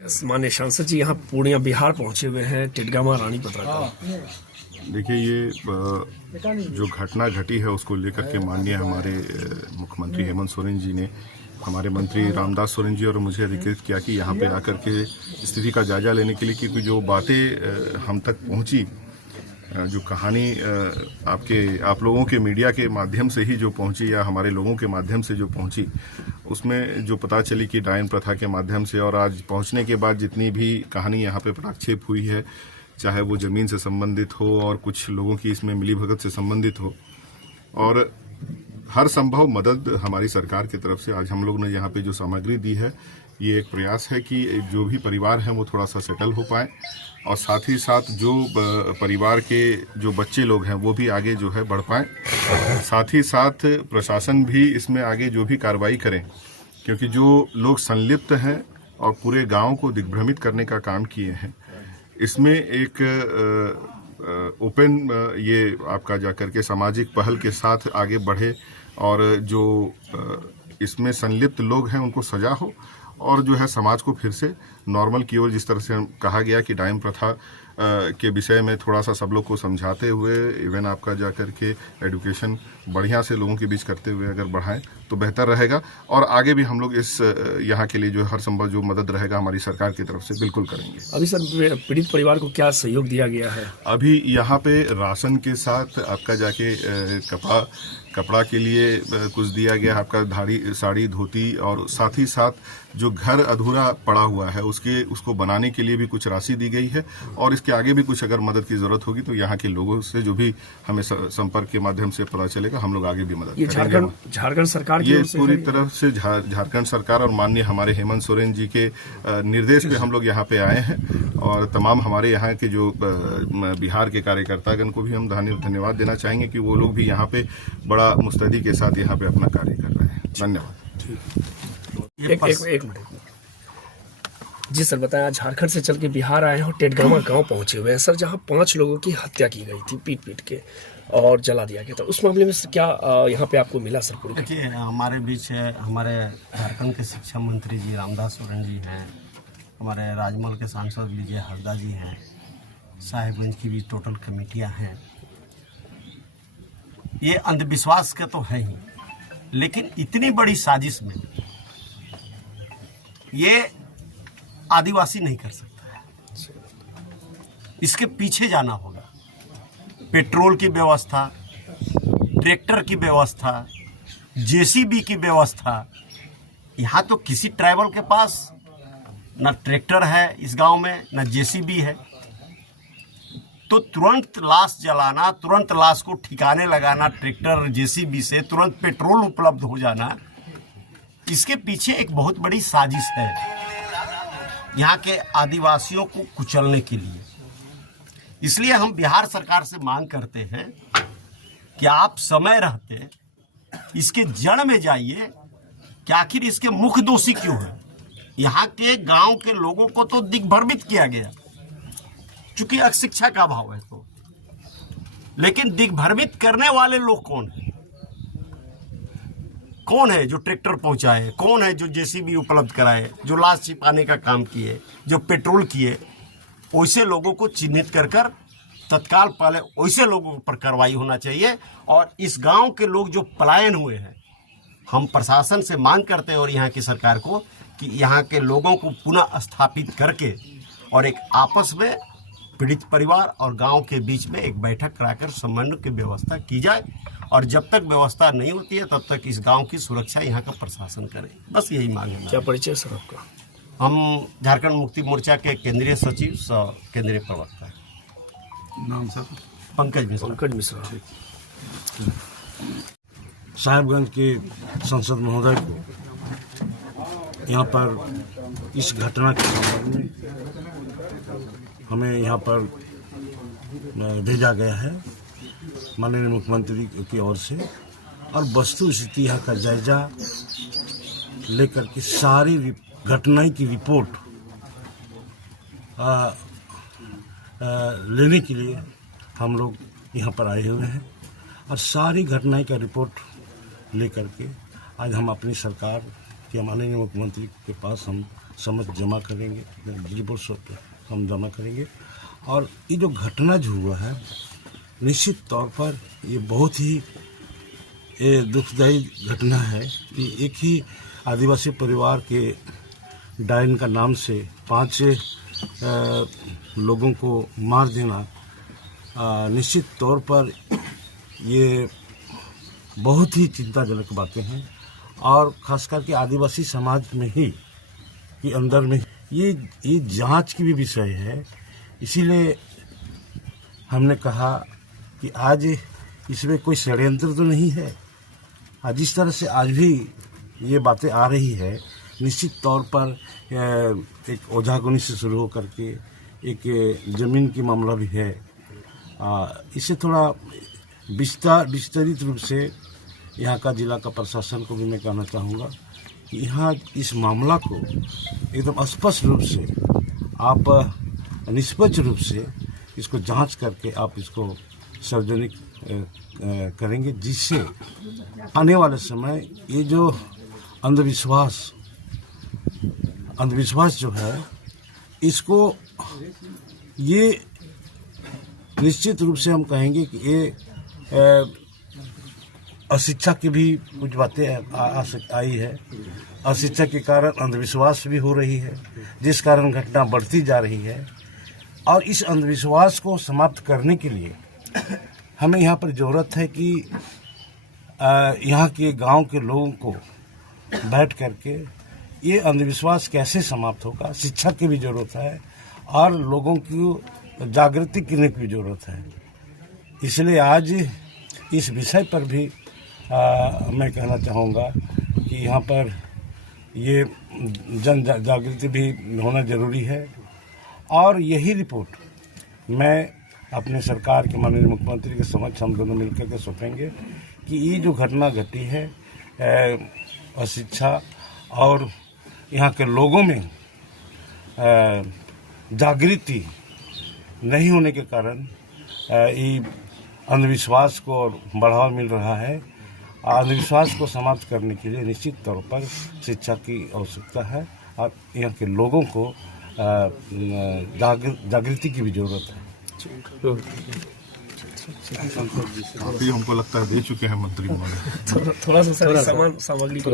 माननीय सांसद जी यहाँ पूर्णिया बिहार पहुंचे हुए हैं, टिटगामा रानी पत्रा। देखिए, ये जो घटना घटी है उसको लेकर के माननीय हमारे मुख्यमंत्री हेमंत सोरेन जी ने हमारे मंत्री रामदास सोरेन जी और मुझे अधिकृत किया कि यहाँ पे आकर के स्थिति का जायजा लेने के लिए, क्योंकि जो बातें हम तक पहुँची, जो कहानी आप लोगों के मीडिया के माध्यम से ही जो पहुंची या हमारे लोगों के माध्यम से जो पहुंची, उसमें जो पता चली कि डायन प्रथा के माध्यम से और आज पहुंचने के बाद जितनी भी कहानी यहाँ पे प्रक्षेप हुई है, चाहे वो ज़मीन से संबंधित हो और कुछ लोगों की इसमें मिलीभगत से संबंधित हो, और हर संभव मदद हमारी सरकार की तरफ से आज हम लोग ने यहाँ पे जो सामग्री दी है, ये एक प्रयास है कि जो भी परिवार हैं वो थोड़ा सा सेटल हो पाए, और साथ ही साथ जो परिवार के जो बच्चे लोग हैं वो भी आगे जो है बढ़ पाएँ। साथ ही साथ प्रशासन भी इसमें आगे जो भी कार्रवाई करें, क्योंकि जो लोग संलिप्त हैं और पूरे गांव को दिग्भ्रमित करने का काम किए हैं, इसमें एक ओपन ये आपका जाकर के सामाजिक पहल के साथ आगे बढ़े और जो इसमें संलिप्त लोग हैं उनको सजा हो, और जो है समाज को फिर से नॉर्मल की ओर, जिस तरह से कहा गया कि डायन प्रथा के विषय में थोड़ा सा सब लोग को समझाते हुए, इवन आपका जाकर के एजुकेशन बढ़िया से लोगों के बीच करते हुए अगर बढ़ाएं तो बेहतर रहेगा। और आगे भी हम लोग इस यहाँ के लिए जो हर संभव जो मदद रहेगा हमारी सरकार की तरफ से बिल्कुल करेंगे। अभी सर पीड़ित परिवार को क्या सहयोग दिया गया है? अभी यहाँ पे राशन के साथ आपका जाके कपड़ा के लिए कुछ दिया गया है, आपका साड़ी धोती, और साथ ही साथ जो घर अधूरा पड़ा हुआ है उसको बनाने के लिए भी कुछ राशि दी गई है। और इसके आगे भी कुछ अगर मदद की जरूरत होगी तो यहाँ के लोगों से जो भी हमें संपर्क के माध्यम से पता चलेगा, हम लोग आगे भी मदद करेंगे। झारखंड सरकार ये पूरी तरफ से झारखंड सरकार और माननीय हमारे हेमंत सोरेन जी के निर्देश पे हम लोग यहाँ पे आए हैं, और तमाम हमारे यहाँ के जो बिहार के कार्यकर्तागण को भी हम धन्यवाद देना चाहेंगे कि वो लोग भी यहाँ पे बड़ा मुस्तैदी के साथ यहाँ पे अपना कार्य कर रहे हैं। धन्यवाद। एक मिनट जी सर, बताया झारखंड से चल के बिहार आए हो, टिटगामा गांव पहुंचे हुए हैं सर, जहां 5 लोगों की हत्या की गई थी, पीट के और जला दिया गया था। उस मामले में क्या यहाँ पे आपको मिला सर? पूरी देखिए, हमारे बीच हमारे झारखंड के शिक्षा मंत्री जी रामदास सोरेन जी हैं, हमारे राजमहल के सांसद विजय हरदा जी हैं, साहिबगंज की भी टोटल कमेटियाँ हैं। ये अंधविश्वास का तो है ही, लेकिन इतनी बड़ी साजिश में ये आदिवासी नहीं कर सकता है। इसके पीछे जाना होगा। पेट्रोल की व्यवस्था, ट्रैक्टर की व्यवस्था, जेसीबी की व्यवस्था। यहाँ तो किसी ट्राइबल के पास ना ट्रैक्टर है इस गांव में, ना जेसीबी है, तो तुरंत लाश जलाना, तुरंत लाश को ठिकाने लगाना, ट्रैक्टर जेसीबी से तुरंत पेट्रोल उपलब्ध हो जाना, इसके पीछे एक बहुत बड़ी साजिश है यहाँ के आदिवासियों को कुचलने के लिए। इसलिए हम बिहार सरकार से मांग करते हैं कि आप समय रहते इसके जड़ में जाइए कि आखिर इसके मुख्य दोषी क्यों है। यहाँ के गांव के लोगों को तो दिग्भ्रमित किया गया, चूंकि अशिक्षा का अभाव है तो, लेकिन दिग्भ्रमित करने वाले लोग कौन है? कौन है जो ट्रैक्टर पहुंचाए? कौन है जो जेसीबी उपलब्ध कराए, जो लाश छिपाने का काम किए, जो पेट्रोल किए? वैसे लोगों को चिन्हित कर तत्काल पहले वैसे लोगों पर कार्रवाई होना चाहिए। और इस गांव के लोग जो पलायन हुए हैं, हम प्रशासन से मांग करते हैं और यहाँ की सरकार को कि यहाँ के लोगों को पुनः स्थापित करके और एक आपस में पीड़ित परिवार और गांव के बीच में एक बैठक कराकर समन्वय की व्यवस्था की जाए। और जब तक व्यवस्था नहीं होती है तब तक इस गांव की सुरक्षा यहाँ का प्रशासन करे। बस यही मांग है। क्या परिचय सर आपका? हम झारखंड मुक्ति मोर्चा के केंद्रीय सचिव केंद्रीय प्रवक्ता। नाम सर? पंकज मिश्रा। साहिबगंज के सांसद महोदय को यहाँ पर इस घटना के संबंध में हमें यहाँ पर भेजा गया है माननीय मुख्यमंत्री की ओर से, और वस्तु स्थिति यहाँ का जायजा लेकर के सारी घटनाएं की रिपोर्ट लेने के लिए हम लोग यहाँ पर आए हुए हैं, और सारी घटनाएं का रिपोर्ट लेकर के आज हम अपनी सरकार के माननीय मुख्यमंत्री के पास हम समझ जमा करेंगे, रिपोर्ट हम जमा करेंगे। और ये जो घटना जो हुआ है, निश्चित तौर पर ये बहुत ही दुखदायी घटना है कि एक ही आदिवासी परिवार के डायन का नाम से 5 लोगों को मार देना निश्चित तौर पर ये बहुत ही चिंताजनक बातें हैं। और खासकर के आदिवासी समाज में ही के अंदर में ये जांच की भी विषय है। इसीलिए हमने कहा कि आज इसमें कोई षड्यंत्र तो नहीं है। आज जिस तरह से आज भी ये बातें आ रही है, निश्चित तौर पर एक ओझागुनी से शुरू होकर के एक ज़मीन की मामला भी है। इसे थोड़ा विस्तरित रूप से यहाँ का जिला का प्रशासन को भी मैं कहना चाहूँगा कि यहाँ इस मामला को एकदम स्पष्ट रूप से आप निष्पक्ष रूप से इसको जांच करके आप इसको सार्वजनिक करेंगे, जिससे आने वाले समय ये जो अंधविश्वास जो है, इसको ये निश्चित रूप से हम कहेंगे कि ये अशिक्षा की भी कुछ बातें आई है। अशिक्षा के कारण अंधविश्वास भी हो रही है, जिस कारण घटना बढ़ती जा रही है। और इस अंधविश्वास को समाप्त करने के लिए हमें यहाँ पर ज़रूरत है कि यहाँ के गांव के लोगों को बैठ करके ये अंधविश्वास कैसे समाप्त होगा, शिक्षा की भी ज़रूरत है और लोगों की जागृति करने की भी ज़रूरत है। इसलिए आज इस विषय पर भी मैं कहना चाहूँगा कि यहाँ पर ये जन जागृति भी होना ज़रूरी है। और यही रिपोर्ट मैं अपने सरकार के माननीय मुख्यमंत्री के समक्ष हम दोनों मिलकर के सौंपेंगे कि ये जो घटना घटी है अशिक्षा और यहाँ के लोगों में जागृति नहीं होने के कारण ये अंधविश्वास को बढ़ावा मिल रहा है। अंधविश्वास को समाप्त करने के लिए निश्चित तौर पर शिक्षा की आवश्यकता है और यहाँ के लोगों को जागृति की भी जरूरत है। अभी हमको लगता है दे चुके हैं मंत्री महोदय। थोड़ा सा सामान सामग्री को